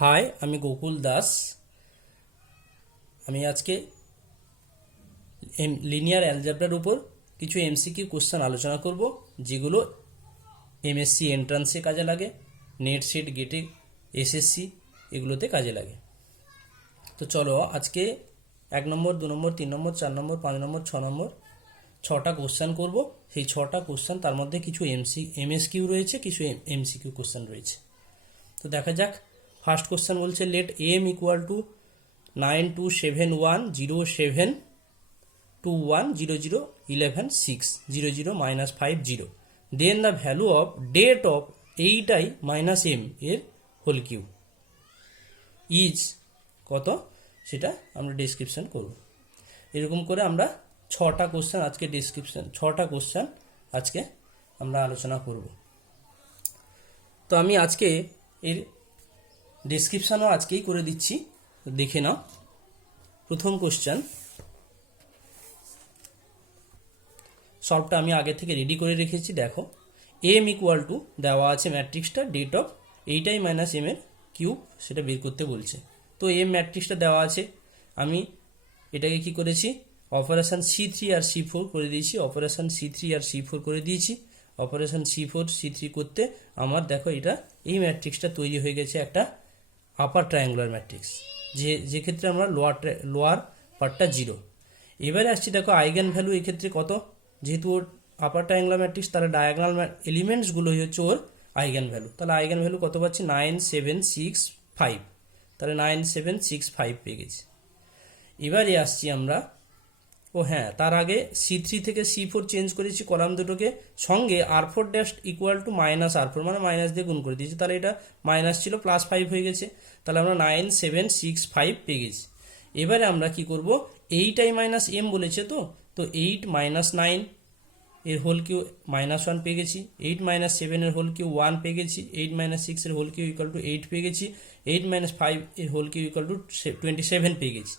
High, আমি গোকুল দাস। আমি আজকে লিনিয়ার অ্যালজেব্রার উপর কিছু এমসিকিউ কোশ্চেন আলোচনা করব, যেগুলো এমএসসি এন্ট্রান্সে কাজে লাগে, নেট সেট গেটে, এসএসসি এগুলোতে কাজে লাগে। তো চলো আজকে 1 নম্বর, 2 নম্বর, 3 নম্বর, 4 নম্বর, 5 নম্বর, 6 নম্বর 6টা কোশ্চেন করব। সেই 6টা কোশ্চেন, তার মধ্যে কিছু এমএসকিউ রয়েছে, কিছু এমসিকিউ কোশ্চেন রয়েছে। তো দেখা যাক। ফার্স্ট কোশ্চেন বলছে let M equal to 9271072100116000 then the value of det of 8i minus M এর হোল কিউ ইজ কত, সেটা আমরা ডিসক্রিপশন করব। এরকম করে আমরা 6টা কোশ্চেন আজকে আজকে আমরা আলোচনা করব। তো আমি আজকে এর ডেসক্রিপশানও আজকেই করে দিচ্ছি, দেখে নাও। প্রথম কোশ্চেন সলভটা আমি আগে থেকে রেডি করে রেখেছি। দেখো, এম ইকুয়াল টু দেওয়া আছে ম্যাট্রিক্সটা, det of 8i minus M এর কিউব, সেটা বের করতে বলছে। তো এম ম্যাট্রিক্সটা দেওয়া আছে, আমি এটাকে কি করেছি, অপারেশন C3 আর C4 করে দিয়েছি। অপারেশন C3 আর C4 করে দিয়েছি। অপারেশন C4 C3 করতে আমার দেখো এটা এই ম্যাট্রিক্সটা তৈরি হয়ে গেছে একটা আপার ট্রায়াঙ্গুলার ম্যাট্রিক্স, যে ক্ষেত্রে আমরা লোয়ার পার্টটা 0। এবারে আসছি, দেখো আইগেন ভ্যালু এই ক্ষেত্রে কত, যেহেতু ওর আপার ট্রায়াঙ্গুলার ম্যাট্রিক্স, তাহলে ডায়াগোনাল এলিমেন্টসগুলোই হচ্ছে ওর আইগেন ভ্যালু। তাহলে আইগেন ভ্যালু কত পাচ্ছি, 9765। তাহলে 9765 পেয়ে গেছি। এবারে আসছি আমরা, তার আগে C3 থেকে C4 চেঞ্জ করেছি কলাম দুটোকে, সঙ্গে R4 dash equal to minus R4, মানে মাইনাস দিয়ে গুণ করে দিয়েছি। তাহলে এটা মাইনাস ছিল, +5 হয়ে গেছে। তাহলে আমরা 9765 পেয়ে গেছি। এবারে আমরা কি করব, 8i মাইনাস এম বলেছে, তো 8 মাইনাস 9 এর হোল কিউ -1 পেয়ে গেছি। 8 মাইনাস 7 এর হোল কিউ 1 পেয়ে গেছি। 8 মাইনাস 6 এর হোল কিউ ইকুয়াল টু 8 পেয়ে গেছি। 8 মাইনাস 5 এর হোল কিউ ইকুয়াল টু 27 পেয়ে গেছি।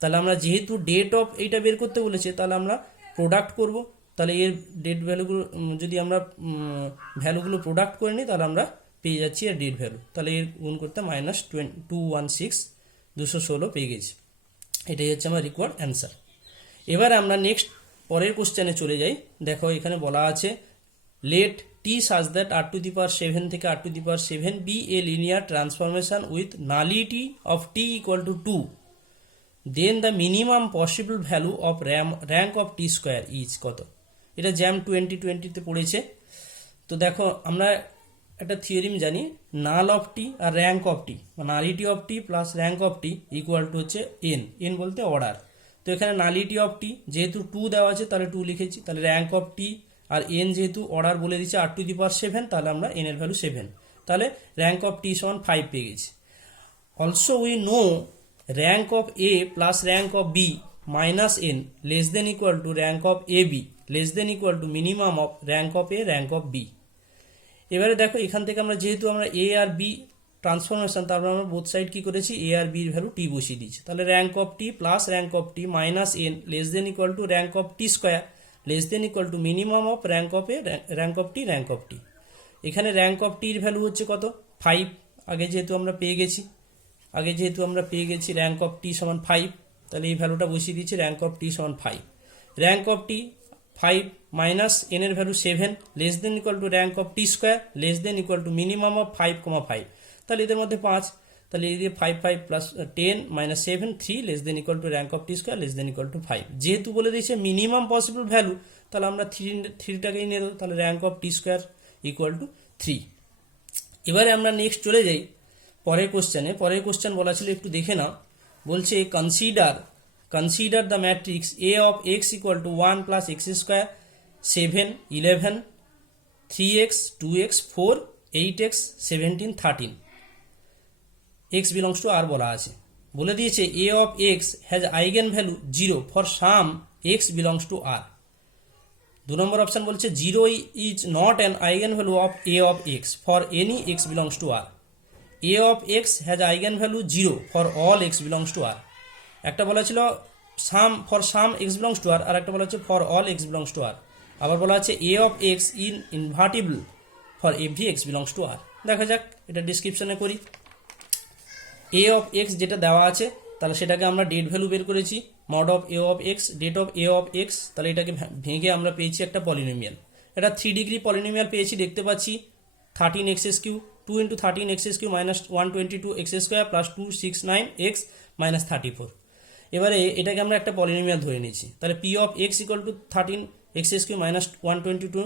তাহলে আমরা যেহেতু ডেট অফ এইটা বের করতে বলেছে, তাহলে আমরা প্রোডাক্ট করব। তাহলে এর ডেট ভ্যালুগুলো যদি আমরা ভ্যালুগুলো প্রোডাক্ট করে নিই, তাহলে আমরা পেয়ে যাচ্ছি এর ডেট ভ্যালু। তাহলে এর গুণ করতে -216 পেয়ে গেছি। এটাই হচ্ছে আমার রিকোয়ার্ড অ্যান্সার। এবার আমরা নেক্সট পরের কোশ্চেনে চলে যাই। দেখো এখানে বলা আছে late T such that r⁷ থেকে r⁷ be a linear transformation with nullity of T equal to 2, then the minimum possible value of rank of T square is কত। এটা জ্যাম 2020-তে পড়েছে। তো দেখো, আমরা একটা থিওরিম জানি, নাল অফ টি আর rank of T, nullity of T plus rank of T equal to হচ্ছে এন বলতে অর্ডার। তো এখানে নালিটি অফ টি যেহেতু 2 দেওয়া আছে, তাহলে 2 লিখেছি। তাহলে র্যাঙ্ক অফ টি আর এন যেহেতু অর্ডার বলে দিচ্ছে r⁷, তাহলে আমরা এন এর ভ্যালু 7। তাহলে র্যাঙ্ক অফ টি সমান 5 পেয়ে গেছি। Also we know rank of A plus rank of B minus n less than equal to rank of AB less than equal to minimum of rank of A rank of B। এবারে দেখো, এখান থেকে আমরা যেহেতু আমরা A আর B transformation, তারপর আমরা বোথ সাইড কি করেছি, A আর B এর ভ্যালু টি বসিয়ে দিয়েছি। তাহলে rank of T plus rank of T minus N less than equal to rank of T square less than equal to minimum of rank of A rank of T. এখানে rank of টির value হচ্ছে কত, 5। আগে যেহেতু আমরা পেয়ে গেছি rank of T সমান 5, তাহলে এই ভ্যালুটা বসিয়ে দিচ্ছি, র্যাঙ্ক অফ টি সমান 5। Rank of T 5 minus N এর value 7 less than equal to rank of T square less than equal to minimum of 5,5। তাহলে এদের মধ্যে 5, তাহলে এই দিয়ে 5 plus 10 minus 7 3 less than equal to rank of T square less than equal to 5। যেহেতু বলে দিয়েছে মিনিমাম পসিবল ভ্যালু, তাহলে আমরা 3টাকেই নিয়ে দেবো। তাহলে rank of T square equal to 3। এবারে আমরা নেক্সট চলে যাই পরের কোশ্চেন বলা ছিল, একটু দেখে নাও। বলছে consider the matrix A of x equal to 1 plus X square 7 11 3x 2x 4 8x 17 13 x belongs to R বলা আছে। বলে দিয়েছে A of x has eigenvalue 0 for some x belongs to R. 2 number option বলছে 0 is not an eigenvalue of A of X for any X belongs to R. A of x has eigenvalue 0 for all x belongs to R। একটা বলা ছিল for some x belongs to R, আর একটা বলা হচ্ছে for all x belongs to R। আবার বলা আছে A of x is invertible for every x belongs to R। দেখা যাক, এটা ডিসক্রিপশনে করি। এ অফ এক্স যেটা দেওয়া আছে তাহলে সেটাকে আমরা ডেট ভ্যালু বের করেছি, mod of A of x, det of A of x, তাহলে এটাকে ভেঙে আমরা পেয়েছি একটা পলিনোমিয়াল। এটা 3 ডিগ্রি পলিনোমিয়াল পেয়েছি, দেখতে পাচ্ছি 13 x cube, 2 into 13 x cube minus 122 x square plus 269 x minus 34। এবারে এটাকে আমরা একটা পলিনোমিয়াল ধরে নিয়েছি, তাহলে p of x equal to 13 x cube minus 122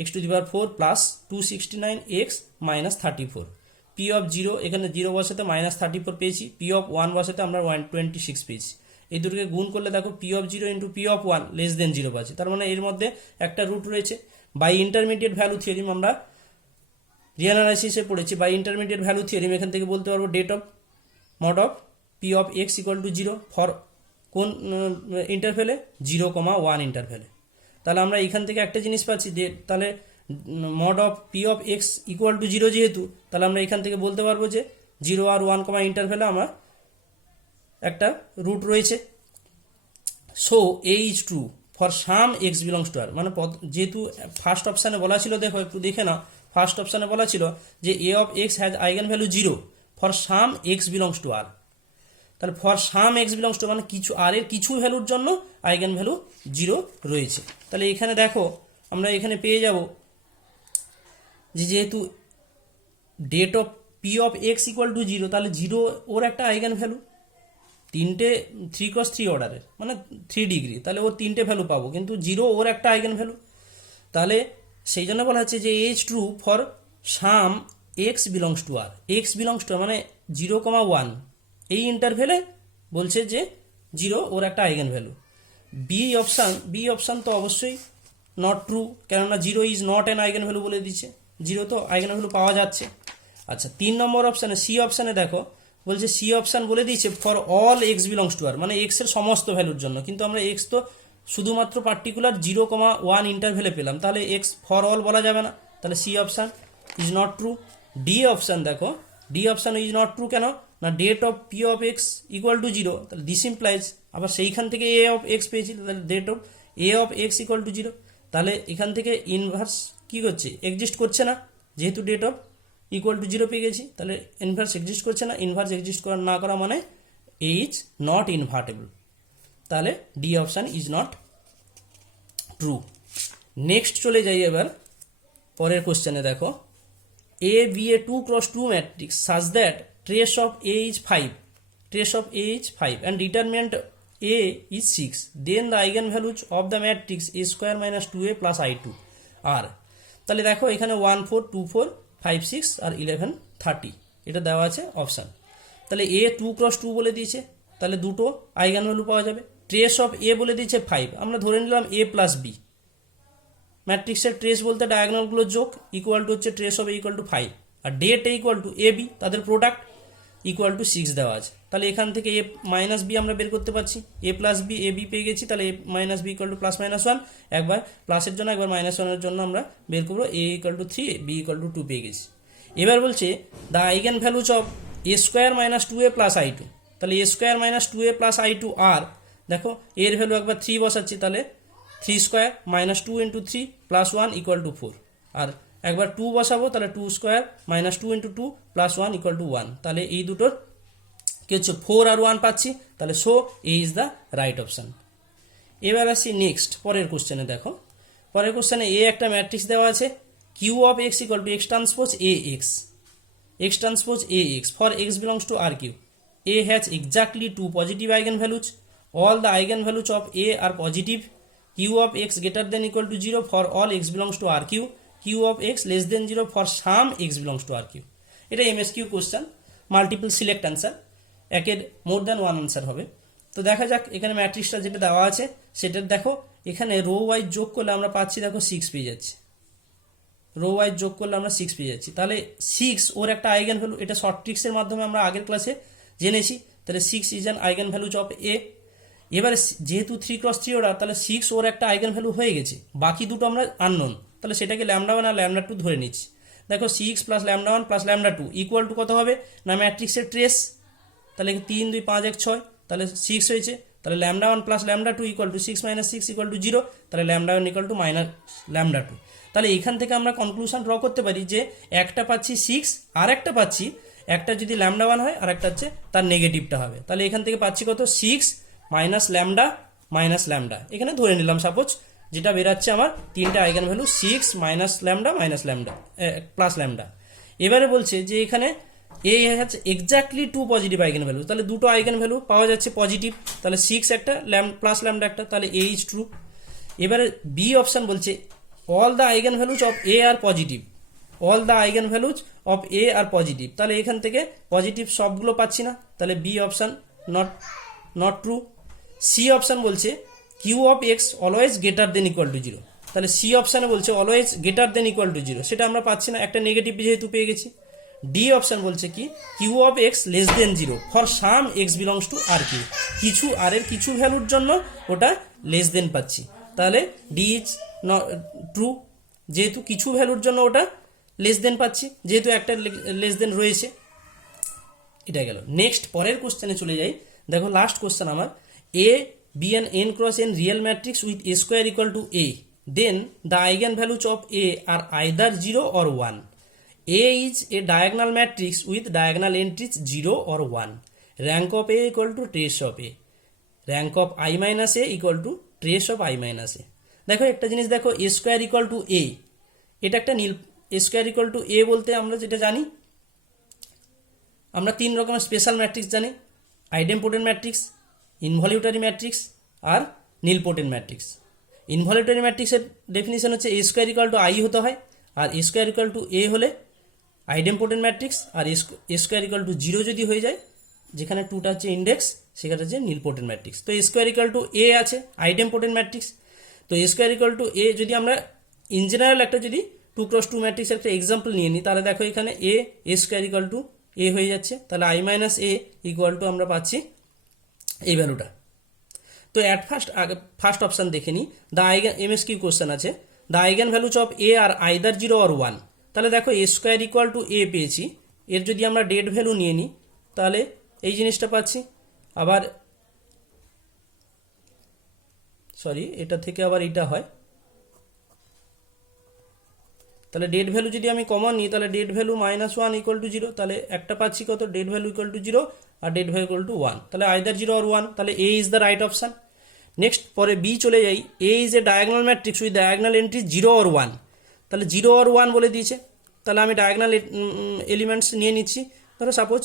x to the power 4 plus 269 x minus 34। P of 0, এখানে 0 বসাতে মাইনাস 34 পেয়েছি, পি অফ 1 বসাতে আমরা 126 পেয়েছি। এই দুটোকে গুণ করলে দেখো P of 0 into P of 1 less than 0 পাচ্ছি, তার মানে এর মধ্যে একটা রুট রয়েছে। বাই ইন্টারমিডিয়েট ভ্যালু থিওরিম আমরা রিঅ্যানালাইসিসে পড়েছি। বাই ইন্টারমিডিয়েট ভ্যালু থিওরিম এখান থেকে বলতে পারবো det of mod of P of x equal to 0 for কোন ইন্টারভেলে, 0,1 ইন্টারভেলে। তাহলে আমরা এখান থেকে একটা জিনিস পাচ্ছি, তাহলে mod of P of x equal to 0 যেহেতু, তাহলে আমরা এখান থেকে বলতে পারবো যে 0 আর 1, ইন্টারভেলে আমার একটা রুট রয়েছে। So A is true for some x belongs to R, মানে যেহেতু ফার্স্ট অপশানে বলা ছিল, দেখো একটু দেখে নাও, ফার্স্ট অপশানে বলা ছিল যে A of x has eigenvalue 0 for some x belongs to R. তাহলে for some x belongs to মানে কিছু আর এর কিছু ভ্যালুর জন্য আইগেন ভ্যালু 0 রয়েছে। তাহলে এখানে দেখো আমরা এখানে পেয়ে যাব যে যেহেতু det of P of x equal to 0, তাহলে 0 ওর একটা আইগেন ভ্যালু, তিনটে 3x3 অর্ডারের মানে 3 ডিগ্রি, তাহলে ওর তিনটে ভ্যালু পাবো, কিন্তু 0 ওর একটা আইগেন ভ্যালু। তাহলে সেই জন্য বলা হচ্ছে যে as true for some x belongs to R. X belongs to মানে 0,1 এই ইন্টারভেলে বলছে যে 0 ওর একটা আইগেন ভ্যালু। বি অপশান তো অবশ্যই নট ট্রু, কেননা 0 is not an eigen value বলে দিচ্ছে, 0 তো আইগেন ভ্যালু পাওয়া যাচ্ছে। আচ্ছা, 3 নম্বর অপশানে সি অপশানে দেখো বলছে সি অপশান বলে দিয়েছে for all x belongs to R, মানে এক্স এর সমস্ত ভ্যালুর জন্য, কিন্তু আমরা এক্স তো শুধুমাত্র পার্টিকুলার 0,1 ইন্টারভেলে পেলাম, তাহলে এক্স ফর অল বলা যাবে না, তাহলে C option is not true. D option দেখো, D option is not true কেন না, det of P of x equal to 0, তাহলে দিস ইমপ্লাইজ আবার সেইখান থেকে এ অফ এক্স পেয়েছি, তাহলে det of A of x equal to 0, তাহলে এখান থেকে ইনভার্স কি করছে, এক্সিস্ট করছে না, যেহেতু ডেট অফ ইকুয়াল টু 0 পেয়ে গেছি, তাহলে ইনভার্স এক্সিস্ট করছে না, ইনভার্স এক্সিস্ট না করা মানে এ ইজ নট ইনভার্টেবল, তাহলে D option is not true. Next চলে যাই এবার পরের কোশ্চেনে, দেখো A be a 2x2 matrix such that trace of A is 5 and determinant a is 6, then the eigenvalues of the matrix a square minus 2a plus i2 are। তাহলে দেখো এখানে 1 4 2 4 5 6 আর 11 30 এটা দেওয়া আছে অপশান। তাহলে এ 2x2 বলে দিয়েছে, তাহলে দুটো আইগেন ভ্যালু পাওয়া যাবে। ট্রেস অফ এ বলে দিয়েছে 5, আমরা ধরে নিলাম এ প্লাস বি, ম্যাট্রিক্সের ট্রেস বলতে ডায়াগোনালগুলোর যোগ, ইকুয়াল টু হচ্ছে trace of A equal to 5, আর det A equal to A B, তাদের প্রোডাক্ট ইকুয়াল টু 6 দেওয়া আছে। তাহলে এখান থেকে এ মাইনাস বি আমরা বের করতে পারছি, A plus B A B পেয়ে গেছি, তাহলে A minus B equal to plus minus 1, একবার প্লাসের জন্য একবার মাইনাস 1-এর জন্য আমরা বের করবো, A equal to 3 B equal to 2 পেয়ে গেছি। এবার বলছে the eigenvalues of A square minus 2a plus i2, তাহলে A square minus 2a plus i2 আর দেখো এর ভ্যালু একবার 3 বসাচ্ছি, তাহলে 3 square minus 2 into 3 plus 1 equal to 4, আর একবার 2 বসাবো, তাহলে 2 square minus 2 into 2 plus 1 equal to 1, তাহলে এই দুটোর কি হচ্ছে 4 আর 1 পাচ্ছি, তাহলে so A is the right option. এবার আসি নেক্সট পরের কোশ্চেনে, দেখো পরের কোশ্চেনে এ একটা ম্যাট্রিক্স দেওয়া আছে, Q of x equal to x transpose A x for x belongs to R Q, A has exactly 2 positive eigenvalues, all the eigenvalues of a are positive, q of x greater than equal to 0 for all x belongs to rq, q of x less than 0 for some x belongs to rq। এটা MSQ question, multiple select answer, একের more than one answer হবে। তো দেখা যাক এখানে ম্যাট্রিক্সটা যেটা দেওয়া আছে সেটা দেখো, এখানে রো ওয়াইজ যোগ করলে আমরা পাচ্ছি, দেখো 6 পেয়ে যাচ্ছি, রো ওয়াইজ যোগ করলে আমরা 6 পেয়ে যাচ্ছি, তাহলে 6 ওর একটা আইগেন ভ্যালু, এটা শর্ট ট্রিক্সের মাধ্যমে আমরা আগের ক্লাসে জেনেছি, তাহলে 6 is an eigenvalues of A. এবারে যেহেতু 3x3 অর্ডার, তাহলে 6 ওর একটা আইগেন ভ্যালু হয়ে গেছে, বাকি দুটো আমরা আননোন, তাহলে সেটাকে ল্যামডা 1 আর ল্যামডা 2 ধরে নিচ্ছি। দেখো 6 plus lambda 1 plus lambda 2 equal to কত হবে না, ম্যাট্রিক্সের ট্রেস, তাহলে 3 2 5 1 6, তাহলে 6 হয়েছে, তাহলে lambda 1 plus lambda 2 equal to 6 minus 6 equal to 0, তাহলে lambda 1 equal two minus lambda 2। তাহলে এখান থেকে আমরা কনক্লুশন ড্র করতে পারি যে একটা পাচ্ছি 6 আর একটা পাচ্ছি একটা যদি ল্যামডা 1 হয় আর একটা হচ্ছে তার নেগেটিভটা হবে। তাহলে এখান থেকে পাচ্ছি কত 6 মাইনাস ল্যামডা মাইনাস ল্যামডা, এখানে ধরে নিলাম সাপোজ যেটা বেরাচ্ছে আমার তিনটে eigen value 6 minus lambda minus lambda plus lambda. এবারে বলছে যে এখানে এ হচ্ছে এক্স্যাক্টলি 2 পজিটিভ আইগেন ভ্যালু, তাহলে দুটো আইগেন ভ্যালু পাওয়া যাচ্ছে পজিটিভ, তাহলে 6 একটা প্লাস ল্যামডা একটা, তাহলে এ ইজ ট্রু। এবারে বি অপশন বলছে all the eigenvalues of A are positive, all the eigenvalues of A are positive, তাহলে এখান থেকে পজিটিভ সবগুলো পাচ্ছি না, তাহলে B option not true. C option বলছে Q of x always greater than equal to 0, তাহলে C অপশানে বলছে always greater than equal to 0, সেটা আমরা পাচ্ছি না, একটা নেগেটিভ যেহেতু পেয়ে গেছি। ডি অপশন বলছে কি Q of x less than 0 for some x belongs to R Q, কিছু আর এর কিছু ভ্যালুর জন্য ওটা লেস দেন পাচ্ছি, তাহলে ডি ইজ ট্রু, যেহেতু কিছু ভ্যালুর জন্য ওটা লেস দেন পাচ্ছি, যেহেতু একটা লেস দেন রয়েছে। এটা গেল। নেক্সট পরের কোশ্চেনে চলে যাই। দেখো লাস্ট কোশ্চেন আমার, A be an n cross n real matrix with A square equal to A, then the eigenvalues of A are either 0 or 1. A is a diagonal matrix with diagonal entries 0 or 1. Rank of A equal to trace of A. Rank of I minus A equal to trace of I minus A. দেখো একটা জিনিস দেখো, A square equal to A, এটা একটা নীল, A square equal to A বলতে আমরা যেটা জানি, আমরা তিন রকমের স্পেশাল ম্যাট্রিক্স জানি, আইডেম্পোটেন্ট ম্যাট্রিক্স, ইনভলিউটারি ম্যাট্রিক্স আর নীলপোটেন্ট ম্যাট্রিক্স। ইনভলিউটারি ম্যাট্রিক্সের ডেফিনিশন হচ্ছে A square equal to I হতে হয়, আর A square equal to A হলে আইডেম্পোটেন্ট ম্যাট্রিক্স, আর এ স্কোয়ার ইকুয়াল টু 0 যদি হয়ে যায়, যেখানে 2টা হচ্ছে ইন্ডেক্স, সেখানে হচ্ছে নীলপোটেন্ট ম্যাট্রিক্স। তো এ স্কোয়ার ইকুয়াল টু এ আছে আইডেম্পোটেন্ট ম্যাট্রিক্স, তো এ স্কোয়ার ইকুয়াল টু এ যদি আমরা ইন জেনারেল একটা যদি 2x2 ম্যাট্রিক্সের একটা এক্সাম্পল নিয়ে নিই, তাহলে দেখো এখানে এ স্কোয়ার ইকুয়াল টু এ হয়ে যাচ্ছে, তাহলে I minus A equal two আমরা পাচ্ছি এই ভ্যালুটা। তো অ্যাট ফার্স্ট অপশান দেখে নিই, দ্য আইগেন এমএসকিউ কোশ্চেন আছে, the eigenvalues of A are either 0 or 1, তাহলে দেখো A square equal to A পেয়েছি, এর যদি আমরা ডেট ভ্যালু নিয়ে নিই তাহলে এই জিনিসটা পাচ্ছি। আবার সরি, এটা থেকে আবার এটা হয়, তাহলে ডেট ভ্যালু যদি আমি কমন নিই তাহলে ডেট ভ্যালু -1 ইকুয়াল টু 0, তাহলে একটা পাচ্ছি কত, ডেট ভ্যালু ইকুয়াল টু 0 আর ডেট ভ্যালু ইকুয়াল টু 1, তাহলে আইদার 0 or 1, তাহলে A is the right option. Next পরে বি চলে যাই, A is a diagonal matrix with diagonal entry 0 or 1, তাহলে 0 or 1 বলে দিয়েছে, তাহলে আমি ডায়াগোনাল এলিমেন্টস নিয়ে নিচ্ছি, ধরো suppose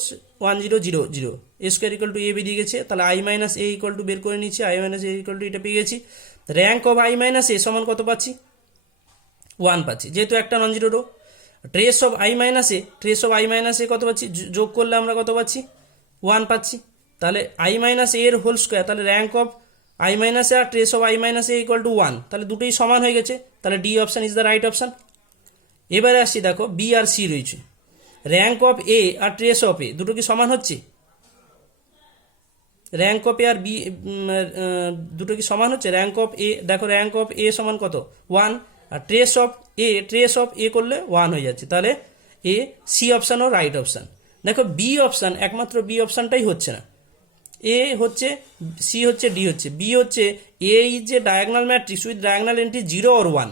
1 0 0 0, A square equal to A বেরিয়ে গেছে, তাহলে I minus A equal to বের করে নিচ্ছি, I minus A equal to এটা পেয়ে গেছি। Rank of I minus A সমান কত পাচ্ছি, 1 পাচ্ছি, যেহেতু একটা non zero row. Trace of I minus A কত পাচ্ছি, যোগ করলে আমরা কত পাচ্ছি, 1 পাচ্ছি, তাহলে আই মাইনাস এর হোল স্কোয়ার, তাহলে rank of I minus A আর trace of I minus A equal to 1, তাহলে দুটোই সমান হয়ে গেছে, তাহলে D option is the right option. এবারে আসছি, দেখো বি আর সি রয়েছে, র্যাঙ্ক অফ এ আর ট্রেস অফ এ দুটো কি সমান হচ্ছে, র্যাঙ্ক অফ এ আর বি দুটো কি সমান হচ্ছে, র্যাঙ্ক অফ এ দেখো র্যাঙ্ক অফ এ সমান কত 1, আর ট্রেস অফ এ করলে 1 হয়ে যাচ্ছে, তাহলে এ সি অপশানও রাইট অপশান। দেখো বি অপশান, একমাত্র বি অপশানটাই হচ্ছে না, এ হচ্ছে, সি হচ্ছে, ডি হচ্ছে, বি হচ্ছে এ ইজ যে diagonal matrix with diagonal entry 0 or 1,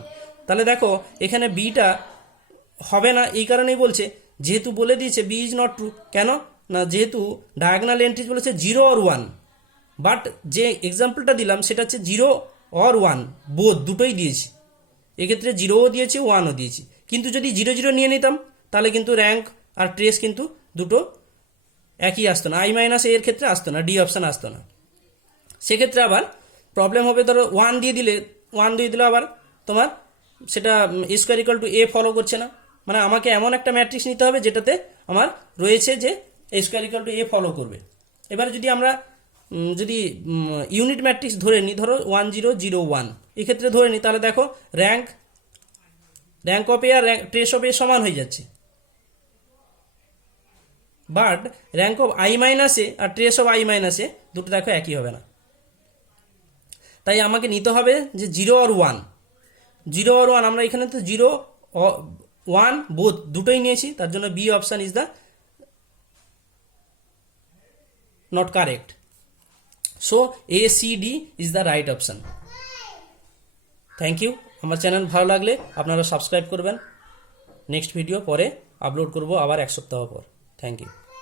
তাহলে দেখো এখানে বিটা হবে না, এই কারণেই বলছে, যেহেতু বলে দিয়েছে বি ইজ নট ট্রু, কেন না যেহেতু ডায়াগোনাল এন্ট্রিজ বলেছে 0 or 1, বাট যে এক্সাম্পলটা দিলাম সেটা হচ্ছে 0 or 1 বোধ দুটোই দিয়েছি, এক্ষেত্রে 0ও দিয়েছি 1ও দিয়েছি, কিন্তু যদি 0 0 নিয়ে নিতাম তাহলে কিন্তু র্যাঙ্ক আর ট্রেস কিন্তু দুটো একই আসতো না, আই মাইনাস এর ক্ষেত্রে আসতো না, ডি অপশান আসতো না, সেক্ষেত্রে আবার প্রবলেম হবে, ধরো 1 দিয়ে দিলে আবার তোমার সেটা square equal to a follow করছে না, মানে আমাকে এমন একটা ম্যাট্রিক্স নিতে হবে যেটাতে আমার রয়েছে যে square equal to a follow করবে। এবার যদি আমরা যদি ইউনিট ম্যাট্রিক্স ধরে নিই, ধরো 1 0 0 1, এক্ষেত্রে ধরে নিই, তাহলে দেখো র্যাঙ্ক অফ এ আর ট্রেস অফ এ সমান হয়ে যাচ্ছে, but rank of I minus A আর trace of I minus A দুটো দেখো একই হবে না, তাই আমাকে নিতে হবে যে 0 or 1, আমরা এখানে তো 0 1 বোথ দুটোই নিয়েছি, তার জন্য B option is the not correct, so A C D is the right option. Thank you. আমার চ্যানেল ভালো লাগলে আপনারা সাবস্ক্রাইব করবেন, নেক্সট ভিডিও পরে আপলোড করব আবার 1 সপ্তাহ পর। Thank you.